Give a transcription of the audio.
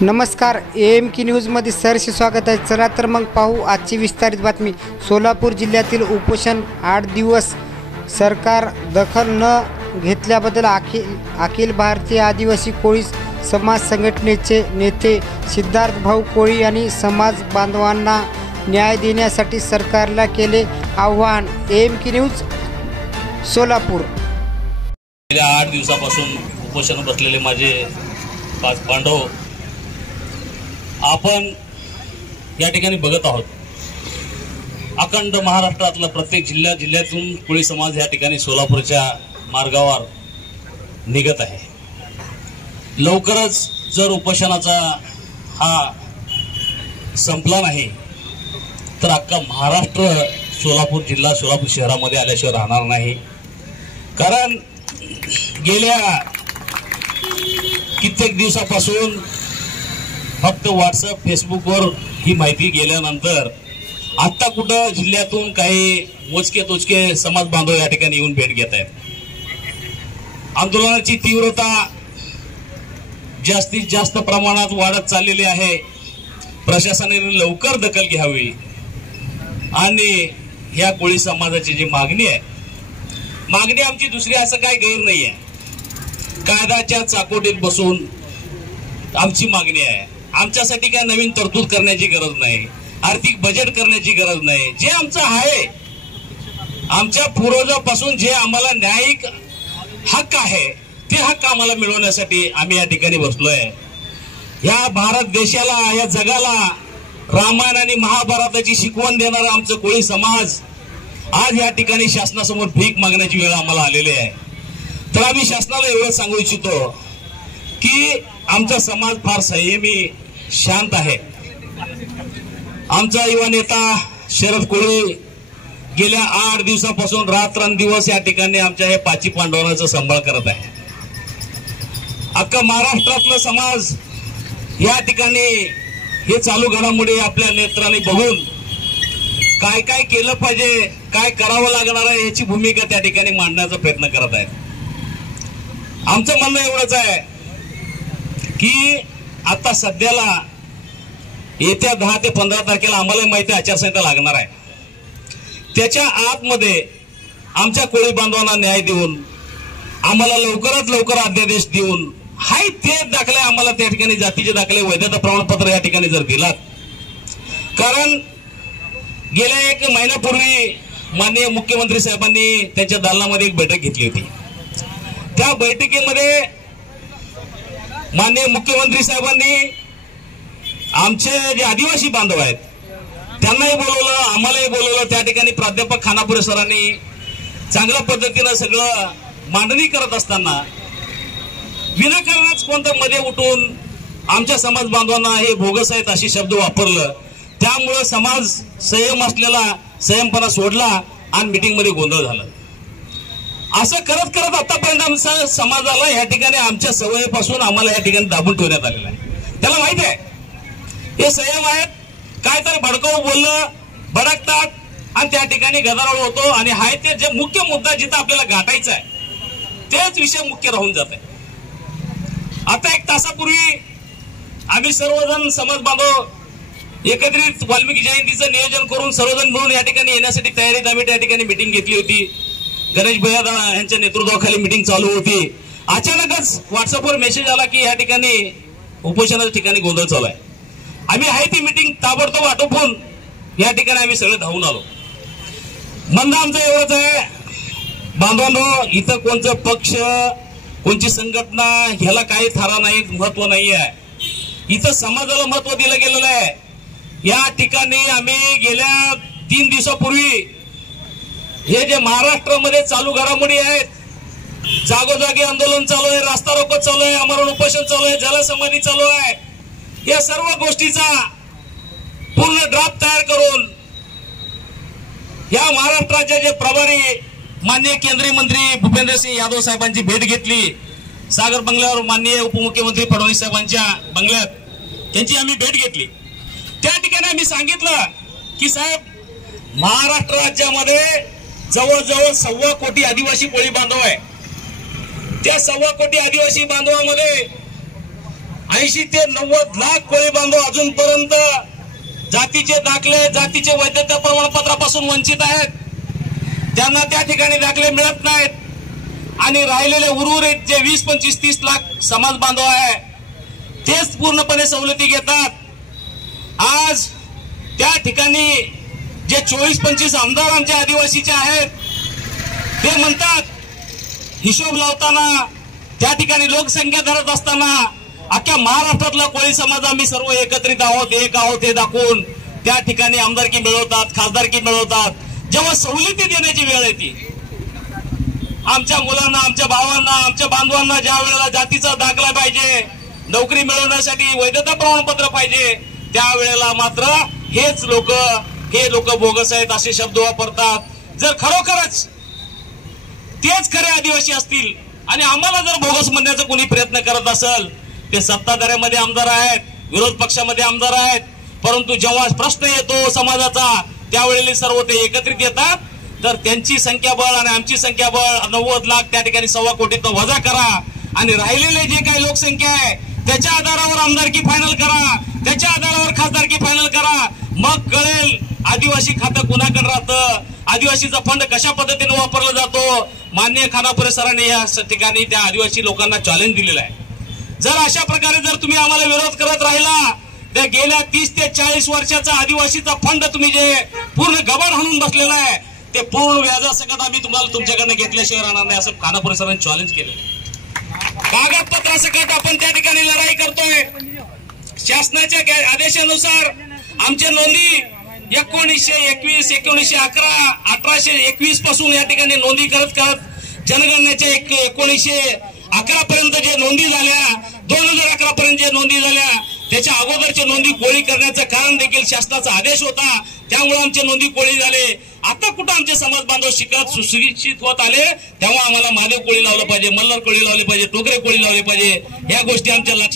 नमस्कार, AMK न्यूजमध्ये सहर्ष स्वागत आहे। चला तर मग पाहू आजची विस्तारित बातमी। सोलापूर जिल्ह्यातील उपोषण 8 दिवस सरकार दखल न घेतल्याबद्दल अखिल भारतीय आदिवासी कोळी समाज संघटनेचे नेते सिद्धार्थ भाऊ कोळी यांनी समाज बांधवांना न्याय देण्यासाठी सरकारला केले आव्हान। AMK news Solapur. गेल्या 8 दिवसापासून उपोषण बसलेले माझे 5 बांधव आपण या ठिकाणी बघत आहोत। अखंड महाराष्ट्रातला प्रत्येक जिल्ह्यातून कोळी समाज या ठिकाणी सोलापूरच्या मार्गावर निघत आहे। लवकरच जर उपोषणाचा हा संपला नाही तर अख्खा महाराष्ट्र सोलापूर जिल्हा सोलापूर शहरामध्ये आल्याशिवाय राहणार नाही। कारण गेल्या कित्येक दिवसापासून फक्त व्हॉट्सअप फेसबुकवर ही माहिती गेल्यानंतर आता कुठं जिल्ह्यातून काही मोजके तोजके समाज बांधव या ठिकाणी येऊन भेट घेत आहेत। आंदोलनाची तीव्रता जास्तीत जास्त प्रमाणात वाढत चाललेली आहे। प्रशासनाने लवकर दखल घ्यावी आणि या कोळी समाजाची जी मागणी आहे, मागणी आमची दुसरी असं काही गैर नाही आहे। कायद्याच्या चाकोटीत बसून आमची मागणी आहे। आमच्यासाठी काय नवीन तरतूद करण्याची गरज नाही, आर्थिक बजेट करण्याची गरज नाही। जे आमचं आहे, आमच्या पूर्वजापासून जे आम्हाला न्यायिक हक्क आहे ते हक्क आम्हाला मिळवण्यासाठी आम्ही या ठिकाणी बसलोय। या भारत देशाला, या जगाला रामायण आणि महाभारताची शिकवण देणारा आमचं कोळी समाज आज या ठिकाणी शासनासमोर भीक मागण्याची वेळ आम्हाला आलेली आहे। तर आम्ही शासनाला एवढं सांगू इच्छितो की आमचा समाज फार संयमी शांत आहे। आमचा युवा नेता शरद कोळी गेल्या 8 दिवसापासून रात्रंदिवस या ठिकाणी आमच्या हे 5 पांडवांचा सांभाळ करत आहे। अख्खा महाराष्ट्रातला समाज या ठिकाणी हे चालू घडामोडी आपल्या नेत्राने बघून काय काय केलं पाहिजे, काय करावं लागणार आहे याची भूमिका त्या ठिकाणी मांडण्याचा प्रयत्न करत आहेत। आमचं म्हणणं एवढंच आहे की आता सध्याला येत्या 10 ते 15 तारखेला आम्हाला माहिती आचारसंहिता लागणार आहे। त्याच्या आतमध्ये आमच्या कोळी बांधवांना न्याय देऊन आम्हाला लवकरात लवकर अध्यादेश देऊन हाय ते दाखले आम्हाला त्या ठिकाणी जातीचे दाखले वैधता प्रमाणपत्र या ठिकाणी जर दिलात, कारण गेल्या 1 महिन्यापूर्वी माननीय मुख्यमंत्री साहेबांनी त्यांच्या दालनामध्ये एक बैठक घेतली होती। त्या बैठकीमध्ये माननीय मुख्यमंत्री साहेबांनी आमचे जे आदिवासी बांधव आहेत त्यांनाही बोलवलं, आम्हालाही बोलवलं। त्या ठिकाणी प्राध्यापक खानापुरे सरांनी चांगल्या पद्धतीनं सगळं मांडणी करत असताना विनाकारणच कोणतं मध्ये उठून आमच्या समाज बांधवांना हे बोगस आहेत अशी शब्द वापरलं। त्यामुळे समाज संयम असलेला संयमपणा सोडला आणि मीटिंग मध्ये गोंधळ झाला। असं करत करत आतापर्यंत आमच्या समाजाला या ठिकाणी आमच्या सवयीपासून आम्हाला या ठिकाणी दाबून ठेवण्यात आलेलं आहे। त्याला माहिती आहे हे संयम आहेत, काय तर भडकव बोललं भडकतात आणि त्या ठिकाणी गदारोळ होतो आणि हाय ते जे मुख्य मुद्दा जिथं आपल्याला गाठायचा आहे तेच विषय मुख्य राहून जात आहे। आता 1 तासापूर्वी आम्ही सर्वजण समाज बांधव एकत्रित वाल्मिकी जयंतीचं नियोजन करून सर्वजण मिळून या ठिकाणी येण्यासाठी तयारीत आम्ही त्या ठिकाणी मीटिंग घेतली होती। गणेश भैया यांच्या नेतृत्वाखाली मीटिंग चालू होती। अचानकच व्हॉट्सअपवर मेसेज आला की या ठिकाणी उपोषणाच्या ठिकाणी गोंधळ चालू आहे। आम्ही आहे ती मीटिंग ताबडतोब आटोपून या ठिकाणी आम्ही सगळे धावून आलो। म्हणणं आमचं एवढंच आहे बांधवांनो, इथं कोणचं पक्ष कोणची संघटना ह्याला काही थारा नाही, महत्व नाही आहे। इथं समाजाला महत्व दिलं गेलेलं आहे। या ठिकाणी आम्ही गेल्या 3 दिवसापूर्वी हे जे महाराष्ट्रामध्ये चालू घडामोडी आहेत, जागोजागी आंदोलन चालू आहे, रास्ता रोको चालू आहे, आमरण उपोषण चालू आहे, जलसमाधी चालू आहे, या सर्व गोष्टीचा पूर्ण ड्राफ्ट तयार करून या महाराष्ट्राचे जे प्रभारी माननीय केंद्रीय मंत्री भूपेंद्रसिंह यादव साहेबांची भेट घेतली। सागर बंगल्यावर माननीय उपमुख्यमंत्री फडणवीस साहेबांच्या बंगल्यात त्यांची आम्ही भेट घेतली। त्या ठिकाणी आम्ही सांगितलं की साहेब, महाराष्ट्र राज्यामध्ये जवळजवळ 1.25 कोटी आदिवासी कोळी बांधव आहे। त्या 1.25 कोटी आदिवासी बांधवांमध्ये 80 ते 90 लाख कोळी बांधव अजूनपर्यंत जातीचे दाखले, जातीचे वैधता प्रमाणपत्रापासून वंचित आहेत. त्यांना त्या ठिकाणी दाखले मिळत नाहीत आणि राहिलेले उर्वरित जे 20, 25, 30 लाख समाज बांधव आहे तेच पूर्णपणे सवलती घेतात. आज त्या ठिकाणी जे 24-25 आमदार आमच्या आदिवासीचे आहेत ते म्हणतात, हिशोब लावताना त्या ठिकाणी लोकसंख्या धरत असताना अख्ख्या महाराष्ट्रातला कोळी समाज आम्ही सर्व एकत्रित आहोत, एक आहोत हे दाखवून त्या ठिकाणी आमदारकी मिळवतात, खासदारकी मिळवतात. जेव्हा सवलती देण्याची वेळ येते, आमच्या मुलांना, आमच्या भावांना, आमच्या बांधवांना ज्या वेळेला जातीचा दाखला पाहिजे, नोकरी मिळवण्यासाठी वैधता प्रमाणपत्र पाहिजे, त्यावेळेला मात्र हे लोक बोगस आहेत असे शब्द वापरतात. जर खरोखरच तेच खरे आदिवासी असतील आणि आम्हाला जर बोगस म्हणण्याचा कोणी प्रयत्न करत असेल, ते सत्ताधाऱ्यामध्ये आमदार आहेत, विरोध पक्षामध्ये आमदार आहेत, परंतु जेव्हा प्रश्न येतो समाजाचा त्यावेळेला सर्व ते एकत्रित येतात. तर त्यांची संख्याबळ आणि आमची संख्याबळ 90 लाख त्या ठिकाणी 1.25 कोटीतून वजा करा आणि राहिलेले जे काही लोकसंख्या आहे त्याच्या आधारावर आमदारकी फायनल करा, त्याच्या आधारावर खासदारकी फायनल करा. मग कळेल आदिवासी खातं कुणाकडे राहतं, आदिवासीचा फंड कशा पद्धतीने वापरला जातो. माननीय खानापुरे सरांनी या ठिकाणी त्या आदिवासी लोकांना चॅलेंज दिलेलं आहे. जर अशा प्रकारे जर तुम्ही आम्हाला विरोध करत राहिला तर गेल्या 30 ते 40 वर्षाचा आदिवासीचा फंड तुम्ही जे पूर्ण गबाड हाणून बसलेला आहे ते पूर्ण व्याजासकट आम्ही तुम्हाला तुमच्याकडनं घेतल्याशिवाय राहणार नाही असं खानापुरे सरांनी चॅलेंज केलं. कागदपत्रासकट आपण त्या ठिकाणी लढाई करतोय. शासनाच्या आदेशानुसार आमच्या नोंदी 1921, 1911, 1821 पासून या ठिकाणी नोंदी करत जनगणनेच्या 1911 पर्यंत जे नोंदी झाल्या, 2011 पर्यंत जे नोंदी झाल्या, त्याच्या अगोदरच्या नोंदी कोळी करण्याचं कारण देखील शासनाचा आदेश होता. त्यामुळे आमचे नोंदी कोळी झाले. आता कुठं आमचे समाज बांधव शिकत सुशिक्षित होत आले तेव्हा आम्हाला महादेव कोळी लावलं पाहिजे, मल्हार कोळी लावले पाहिजे, टोकरे कोळी लावले पाहिजे, या गोष्टी आमच्या लक्षात